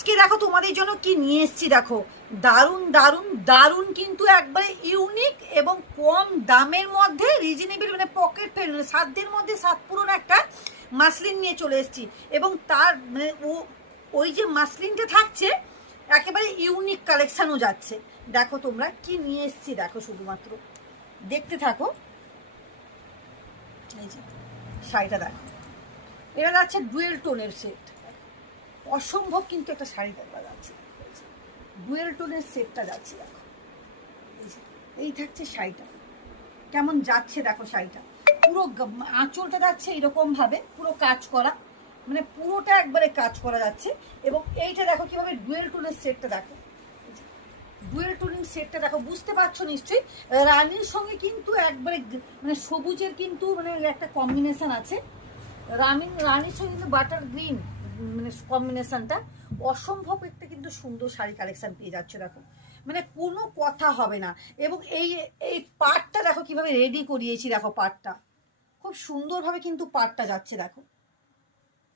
আজকে দেখো তোমাদের জন্য কি নিয়ে এসেছি দেখো, দারুণ দারুণ দারুণ কিন্তু একবারে ইউনিক এবং কম দামের মধ্যে রিজনেবল, মানে পকেট ফ্রেন্ডলি, সাধ্যের মধ্যে সাত পূরণ একটা মাসলিন নিয়ে চলে এসেছি। এবং তার মানে ওই যে মাসলিনটা থাকছে একেবারে ইউনিক কালেকশানও যাচ্ছে। দেখো তোমরা কি নিয়ে এসেছি, দেখো শুধুমাত্র দেখতে থাকো। এই যে শাড়িটা দেখো, এটা যাচ্ছে ডুয়েল টোনের সেট, অসম্ভব কিন্তু একটা শাড়ি দেখা যাচ্ছে, ডুয়েল টোনের সেটটা যাচ্ছে দেখো। এই থাকছে শাড়িটা, কেমন যাচ্ছে দেখো শাড়িটা, পুরো আঁচলটা যাচ্ছে এরকম ভাবে পুরো কাজ করা, মানে পুরোটা একবারে কাজ করা যাচ্ছে। এবং এইটা দেখো কিভাবে ডুয়েল টোনের সেটটা দেখো, ডুয়েল টোনিং সেটটা দেখো, বুঝতে পারছো নিশ্চয়ই। রানীর সঙ্গে কিন্তু একবারে মানে সবুজের কিন্তু মানে একটা কম্বিনেশন আছে, রানীর সঙ্গে কিন্তু বাটার গ্রিন মানে কম্বিনেশনটা অসম্ভব একটা কিন্তু সুন্দর শাড়ি কালেকশন পেয়ে যাচ্ছে দেখো, মানে কোনো কথা হবে না। এবং এই এই পাটটা দেখো কিভাবে রেডি করিয়েছি দেখো, পাটটা খুব সুন্দরভাবে কিন্তু পাটটা যাচ্ছে দেখো।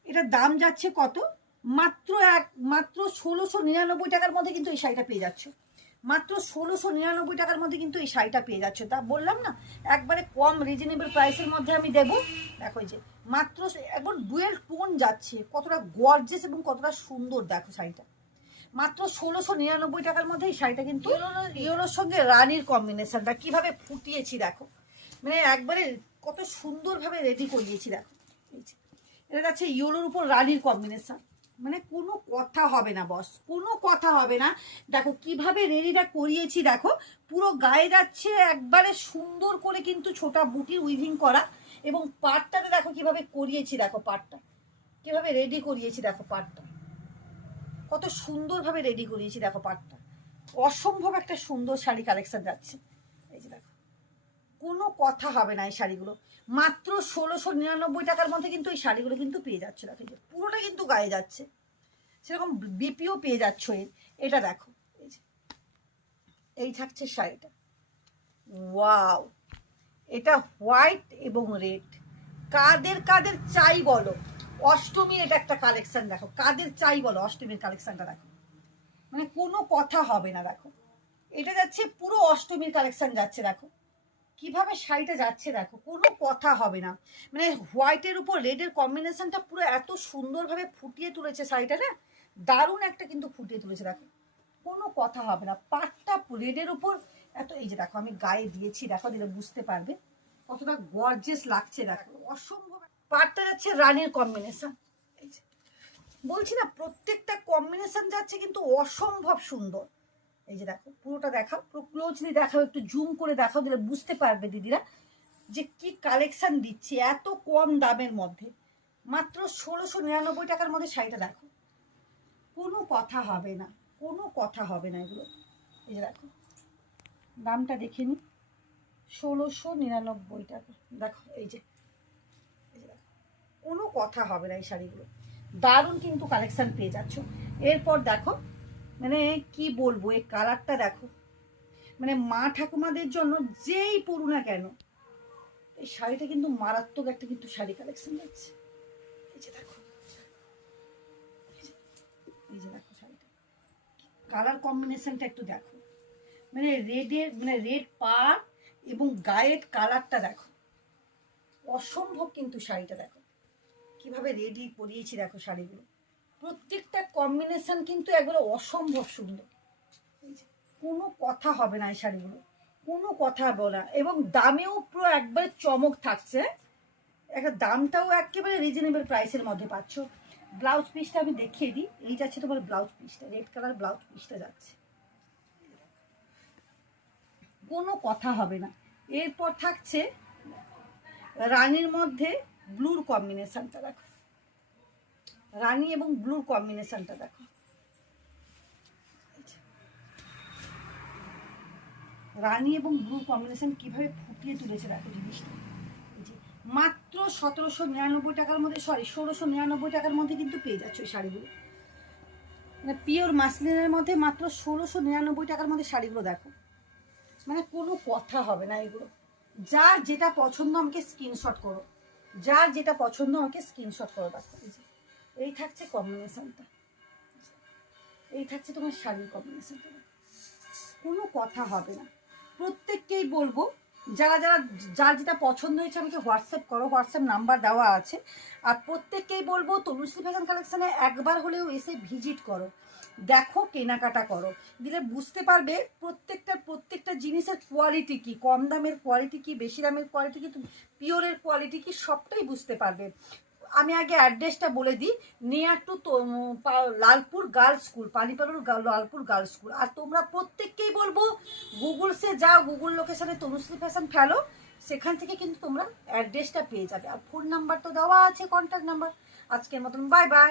এটার দাম যাচ্ছে কত, মাত্র 1699 টাকার মধ্যে কিন্তু এই শাড়িটা পেয়ে যাচ্ছ, মাত্র 1699 টাকার মধ্যে কিন্তু এই শাড়িটা পেয়ে যাচ্ছ। তা বললাম না একবারে কম রিজনেবল প্রাইসের মধ্যে আমি দেবো। দেখো এই যে মাত্র একবার ডুয়েল টোন যাচ্ছে, কতটা গর্জিয়াস এবং কতটা সুন্দর দেখো শাড়িটা, মাত্র 1699 টাকার মধ্যে এই শাড়িটা কিন্তু ইয়েলোর সঙ্গে রানীর কম্বিনেশনটা কিভাবে ফুটিয়েছি দেখো, মানে একবারে কত সুন্দরভাবে রেডি করিয়েছি দেখো। এটা যাচ্ছে ইয়েলোর উপর রানীর কম্বিনেশন, মানে কোনো কথা হবে না বস, কোনো কথা হবে না। দেখো কিভাবে রেডিটা করিয়েছি দেখো, পুরো গায়ে যাচ্ছে একবারে সুন্দর করে কিন্তু ছোটা বুটির উইভিং করা। এবং পাটটাতে দেখো কিভাবে করিয়েছি দেখো, পাটটা কিভাবে রেডি করিয়েছি দেখো, পাটটা কত সুন্দরভাবে রেডি করিয়েছি দেখো, পাটটা অসম্ভব একটা সুন্দর শাড়ি কালেকশন যাচ্ছে। এই যে দেখো কোনো কথা হবে না, এই শাড়িগুলো মাত্র 1699 টাকার মধ্যে কিন্তু এই শাড়িগুলো কিন্তু পেয়ে যাচ্ছে দেখো, যে পুরোটা কিন্তু গায়ে যাচ্ছে, সেরকম বিপিও পেয়ে যাচ্ছ। এটা দেখো এই যে এই থাকছে শাড়িটা, ওয়াও, এটা হোয়াইট এবং রেড, কাদের কাদের চাই বলো, অষ্টমীর এটা একটা কালেকশন দেখো, কাদের চাই বলো অষ্টমীর কালেকশনটা দেখো, মানে কোনো কথা হবে না দেখো। এটা যাচ্ছে পুরো অষ্টমীর কালেকশন যাচ্ছে দেখো, কিভাবে শাড়িটা যাচ্ছে দেখো, কোনো কথা হবে না। মানে হোয়াইটের উপর রেডের কম্বিনেশনটা পুরো এত সুন্দরভাবে ফুটিয়ে তুলেছে শাড়িটা, না দারুণ একটা কিন্তু ফুটিয়ে তুলেছে দেখো, কোনো কথা হবে না। পাটটা রেডের উপর এত, এই যে দেখো আমি গায়ে দিয়েছি দেখো, দিলে বুঝতে পারবে কতটা গর্জিয়াস লাগছে দেখো, অসম্ভব। পাটটা যাচ্ছে রানীর কম্বিনেশন, এই যে বলছি না প্রত্যেকটা কম্বিনেশন যাচ্ছে কিন্তু অসম্ভব সুন্দর। এই যে দেখো পুরোটা দেখাও, পুরো ক্লোজলি দেখাও, একটু জুম করে দেখাও, দিলে বুঝতে পারবে দিদিরা যে কি কালেকশন দিচ্ছি এত কম দামের মধ্যে, মাত্র 1699 টাকার মধ্যে শাড়িটা দেখো, কোনো কথা হবে না, কোনো কথা হবে না এগুলো। এই যে দেখো দামটা দেখে নি, 1699 টাকা দেখো, এই যে দেখো কোনো কথা হবে না, এই শাড়িগুলো দারুণ কিন্তু কালেকশন পেয়ে যাচ্ছ। এরপর দেখো মানে কি বলবো, এই কালারটা দেখো, মানে মা ঠাকুমাদের জন্য যেই পরু না কেন এই শাড়িটা কিন্তু মারাত্মক একটা কিন্তু শাড়ি কালেকশন যাচ্ছে। এই যে দেখো, এই যে দেখো শাড়িটা কালার কম্বিনেশনটা একটু দেখো, মানে রেডের মানে রেড পাড় এবং গায়ের কালারটা দেখো, অসম্ভব কিন্তু শাড়িটা দেখো কিভাবে রেডি করিয়েছি দেখো, শাড়িগুলো প্রত্যেকটা কম্বিনেশন কিন্তু একবারে অসম্ভব সুন্দর। কোনো কথা হবে না এই শাড়িগুলো, কোনো কথা বলা, এবং দামেও পুরো একবারে চমক থাকছে, একটা দামটাও একেবারে রিজনেবল প্রাইসের মধ্যে পাচ্ছ। ব্লাউজ পিসটা আমি দেখিয়ে দিই, এই যাচ্ছে তোমার ব্লাউজ পিসটা, রেড কালার ব্লাউজ পিসটা যাচ্ছে, কোনো কথা হবে না। এরপর থাকছে রানীর মধ্যে ব্লুর কম্বিনেশনটা দেখো, রানী এবং ব্লুর কম্বিনেশনটা দেখো, রানী এবং ব্লু কম্বিনেশন কিভাবে ফুটিয়ে তুলেছে দেখো জিনিসটা। মাত্র 1799 টাকার মধ্যে, সরি 1699 টাকার মধ্যে কিন্তু পেয়ে যাচ্ছ এই শাড়িগুলো, মানে পিওর মাসলিনের মধ্যে মাত্র 1699 টাকার মধ্যে শাড়িগুলো দেখো, মানে কোনো কথা হবে না এগুলো। যার যেটা পছন্দ আমাকে স্ক্রিনশট করো, যার যেটা পছন্দ আমাকে স্ক্রিনশট করো দেখো। এই যে এই থাকছে কম্বিনেশনটা, এই থাকছে তোমার শাড়ির কম্বিনেশন, কোনো কথা হবে না। প্রত্যেককেই বলবো যারা যারা যার যেটা পছন্দ হয়েছে আমাকে হোয়াটসঅ্যাপ করো, হোয়াটসঅ্যাপ নাম্বার দেওয়া আছে। আর প্রত্যেককেই বলবো তনুশ্রী ফ্যাশন কালেকশানে একবার হলেও এসে ভিজিট করো, দেখো, কেনাকাটা করো, দিলে বুঝতে পারবে প্রত্যেকটা জিনিসের কোয়ালিটি কি, কম দামের কোয়ালিটি কি, বেশি দামের কোয়ালিটি কি, পিওরের কোয়ালিটি কি, সবটাই বুঝতে পারবে। আমি আগে অ্যাড্রেসটা বলে দিই, near to Lalpur girls school, পানিপাড়ুর লালপুর গার্লস স্কুল। আর তোমরা প্রত্যেককেই বলবো গুগলসে যাও, গুগল লোকেশানে তনুশ্রী ফ্যাশন ফেলো, সেখান থেকে কিন্তু তোমরা অ্যাড্রেসটা পেয়ে যাবে। আর ফোন নাম্বার তো দেওয়া আছে, কন্ট্যাক্ট নাম্বার। আজকের মতন বাই বাই।